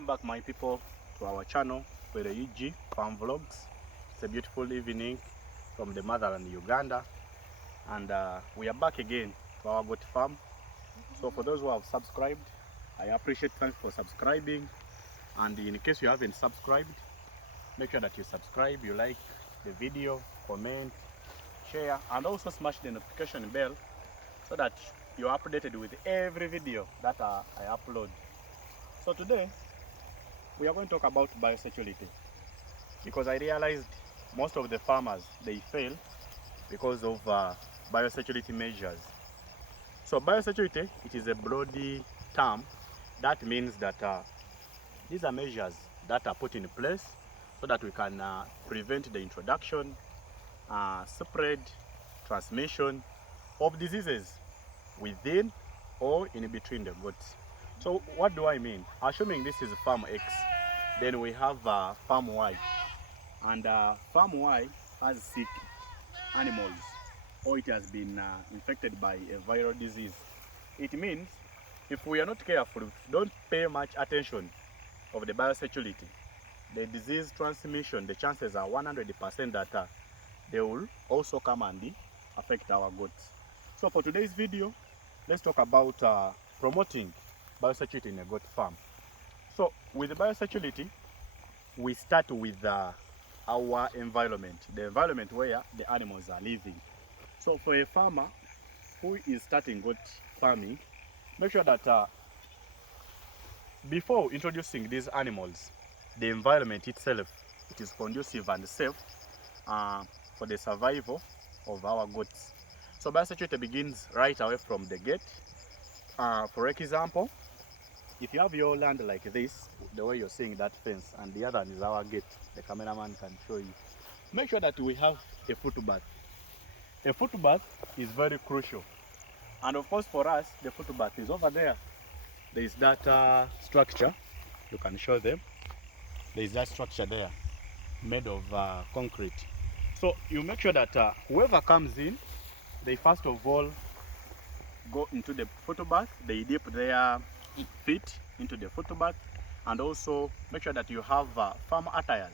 Welcome back, my people, to our channel for the UG Farm Vlogs. It's a beautiful evening from the motherland Uganda, and we are back again to our goat farm. So for those who have subscribed, I appreciate, thanks for subscribing, and in case you haven't subscribed, make sure that you subscribe, you like the video, comment, share, and also smash the notification bell so that you're updated with every video that I upload. So today we are going to talk about biosecurity, because I realized most of the farmers, they fail because of biosecurity measures. So biosecurity, it is a broad term that means that these are measures that are put in place so that we can prevent the introduction, spread, transmission of diseases within or in between the goats. So what do I mean? Assuming this is farm X, then we have farm Y, and farm Y has sick animals, or it has been infected by a viral disease. It means if we are not careful, if we don't pay much attention of the biosecurity, the disease transmission, the chances are 100% that they will also come and affect our goats. So for today's video, let's talk about promoting biosecurity in a goat farm. So with the biosecurity, we start with our environment, the environment where the animals are living. So for a farmer who is starting goat farming, make sure that before introducing these animals, the environment itself, it is conducive and safe for the survival of our goats. So biosecurity begins right away from the gate. For example, if you have your land like this, the way you're seeing that fence, and the other is our gate, the cameraman can show you, make sure that we have a footbath. A footbath is very crucial. And of course for us, the footbath is over there. There is that structure, you can show them. There is that structure there, made of concrete. So you make sure that whoever comes in, they first of all go into the footbath, they dip their feet into the footbath, and also make sure that you have farm attires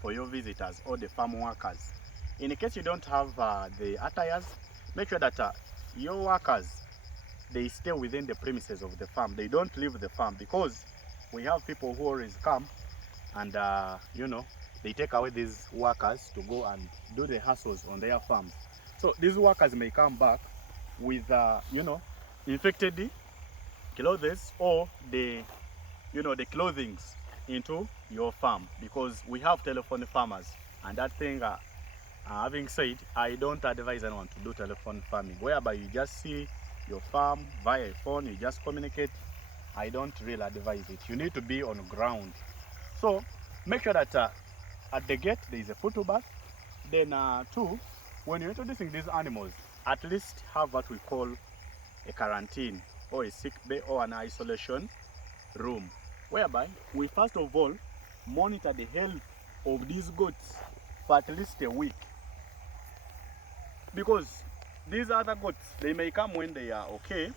for your visitors or the farm workers. In case you don't have the attires, make sure that your workers, they stay within the premises of the farm. They don't leave the farm, because we have people who always come and you know, they take away these workers to go and do the hassles on their farms. So these workers may come back with you know, infected clothes, or the, you know, the clothings into your farm, because we have telephone farmers, and that thing having said, I don't advise anyone to do telephone farming whereby you just see your farm via a phone, you just communicate. I don't really advise it. You need to be on ground. So make sure that at the gate there is a footbath. Then two, when you're introducing these animals, at least have what we call a quarantine, or a sick bay, or an isolation room, whereby we first of all monitor the health of these goats for at least a week. Because these other goats, they may come when they are okay.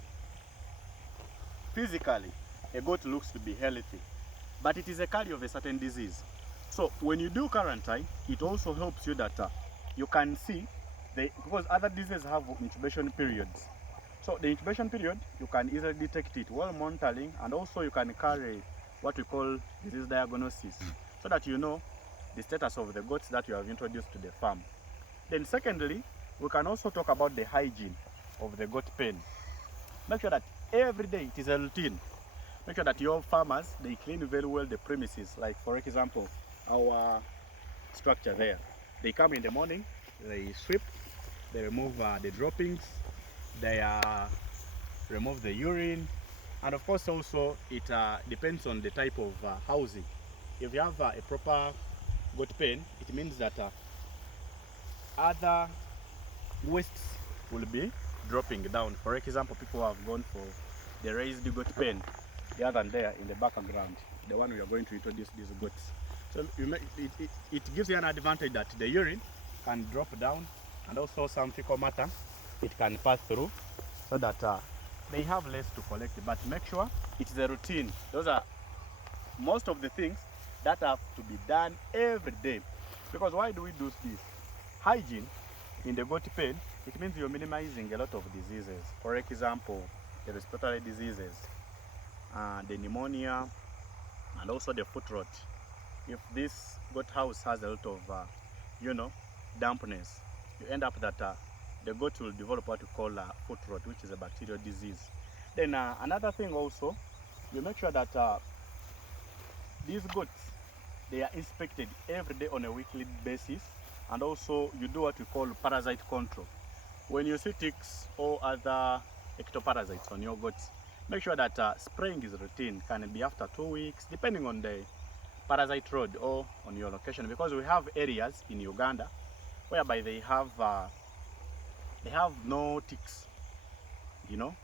Physically, a goat looks to be healthy, but it is a carrier of a certain disease. So when you do quarantine, it also helps you that you can see, because other diseases have incubation periods. So the incubation period, you can easily detect it while monitoring, and also you can carry what we call disease diagnosis, so that you know the status of the goats that you have introduced to the farm. Then secondly, we can also talk about the hygiene of the goat pen. Make sure that every day it is a routine. Make sure that your farmers, they clean very well the premises. Like for example, our structure there. They come in the morning, they sweep, they remove the droppings, they remove the urine, and of course also it depends on the type of housing. If you have a proper goat pen, it means that other wastes will be dropping down. For example, people have gone for the raised goat pen, the other than there in the background, the one we are going to introduce these goats. So it gives you an advantage that the urine can drop down, and also some fecal matter, it can pass through, so that they have less to collect. But make sure it is a routine. Those are most of the things that have to be done every day. Because why do we do this? Hygiene in the goat pen, it means you're minimizing a lot of diseases. For example, the respiratory diseases, the pneumonia, and also the foot rot. If this goat house has a lot of, dampness, you end up that the goat will develop what we call foot rot, which is a bacterial disease. Then another thing also, you make sure that these goats, they are inspected every day on a weekly basis, and also you do what we call parasite control. When you see ticks or other ectoparasites on your goats, make sure that spraying is routine. Can be after 2 weeks, depending on the parasite road or on your location, because we have areas in Uganda whereby they have no ticks.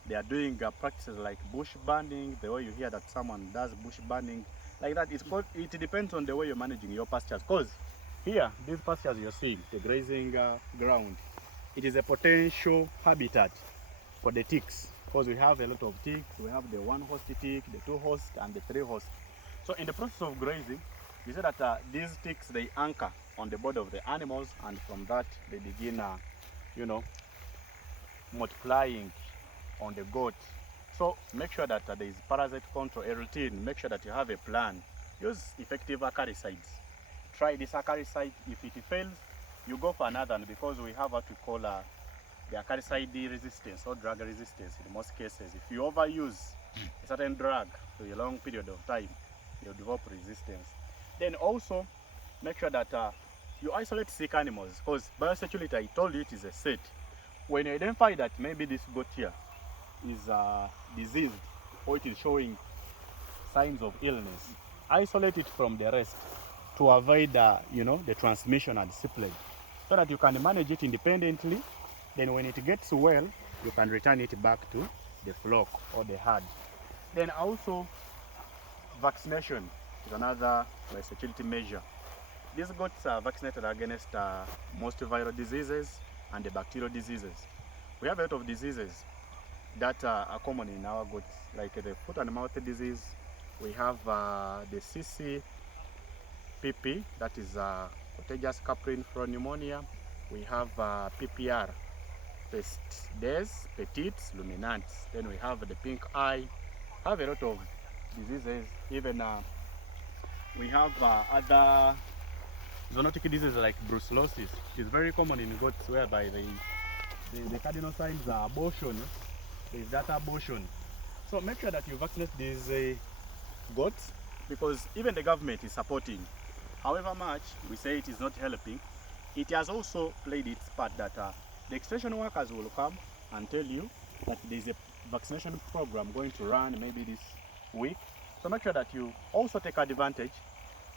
They are doing practices like bush burning, the way you hear that someone does bush burning, like that. It depends on the way you're managing your pastures. Because here, these pastures you're seeing, the grazing ground, it is a potential habitat for the ticks. Because we have a lot of ticks. We have the 1-host tick, the 2-host, and the 3-host. So in the process of grazing, you see that these ticks, they anchor on the body of the animals, and from that they begin, multiplying on the goat. So make sure that there is parasite control, a routine. Make sure that you have a plan. Use effective acaricides. Try this acaricide. If it fails, you go for another one, because we have what we call the acaricide resistance or drug resistance in most cases. If you overuse a certain drug for a long period of time, you'll develop resistance. Then also make sure that you isolate sick animals, because biosecurity, I told you, it is a set. When you identify that maybe this goat here is diseased, or it is showing signs of illness, isolate it from the rest to avoid the transmission and spread, so that you can manage it independently. Then when it gets well, you can return it back to the flock or the herd. Then also, vaccination is another biosecurity measure. These goats are vaccinated against most viral diseases and the bacterial diseases. We have a lot of diseases that are common in our goats, like the foot and mouth disease. We have the CCPP, that is contagious caprine flow pneumonia. We have PPR, Pest des Petites Luminantes. Then we have the pink eye. Have a lot of diseases. Even we have other zoonotic diseases like brucellosis. It is very common in goats, whereby the cardinal signs are abortion. There is that abortion. So make sure that you vaccinate these goats, because even the government is supporting. However much we say it is not helping, it has also played its part, that the extension workers will come and tell you that there is a vaccination program going to run maybe this week. So make sure that you also take advantage,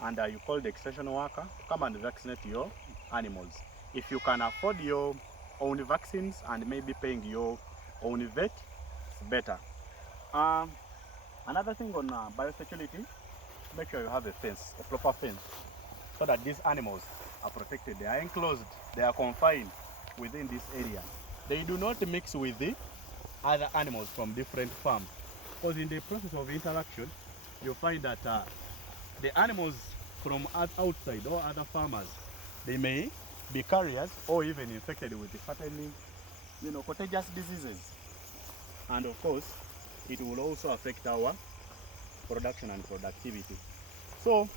and you call the extension worker to come and vaccinate your animals. If you can afford your own vaccines and maybe paying your own vet, it's better. Another thing on biosecurity, make sure you have a fence, a proper fence, so that these animals are protected. They are enclosed, they are confined within this area. They do not mix with the other animals from different farms, because in the process of interaction, you'll find that the animals from outside or other farmers, they may be carriers or even infected with the certain, contagious diseases. And of course, it will also affect our production and productivity. So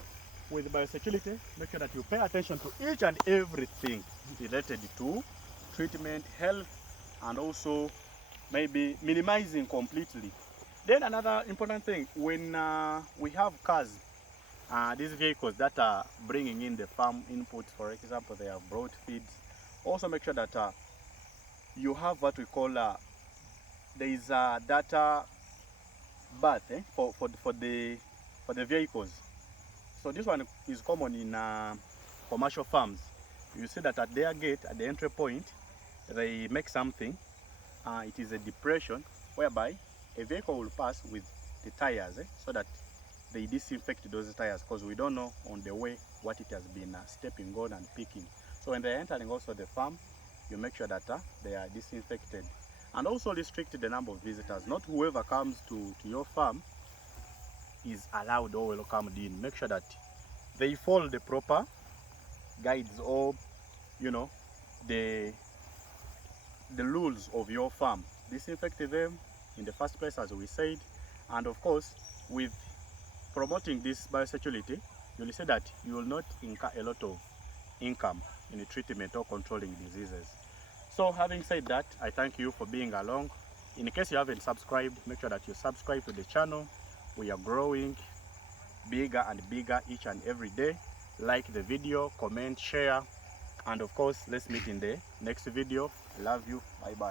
with biosecurity, make sure that you pay attention to each and everything related to treatment, health, and also maybe minimizing completely. Then another important thing, when we have cars, these vehicles that are bringing in the farm inputs, for example, they have broad feeds. Also make sure that you have what we call, there is a data bath for the vehicles. So this one is common in commercial farms. You see that at their gate, at the entry point, they make something. It is a depression whereby a vehicle will pass with the tires, so that they disinfect those tires, because we don't know on the way what it has been stepping on and picking. So when they're entering also the farm, you make sure that they are disinfected. And also restrict the number of visitors. Not whoever comes to your farm is allowed or welcomed in. Make sure that they follow the proper guides, or the rules of your farm. Disinfect them in the first place, as we said, and of course, with promoting this biosecurity, you'll see that you will not incur a lot of income in the treatment or controlling diseases. So having said that, I thank you for being along. In case you haven't subscribed, make sure that you subscribe to the channel. We are growing bigger and bigger each and every day. Like the video, comment, share, and of course, let's meet in the next video. Love you. Bye bye.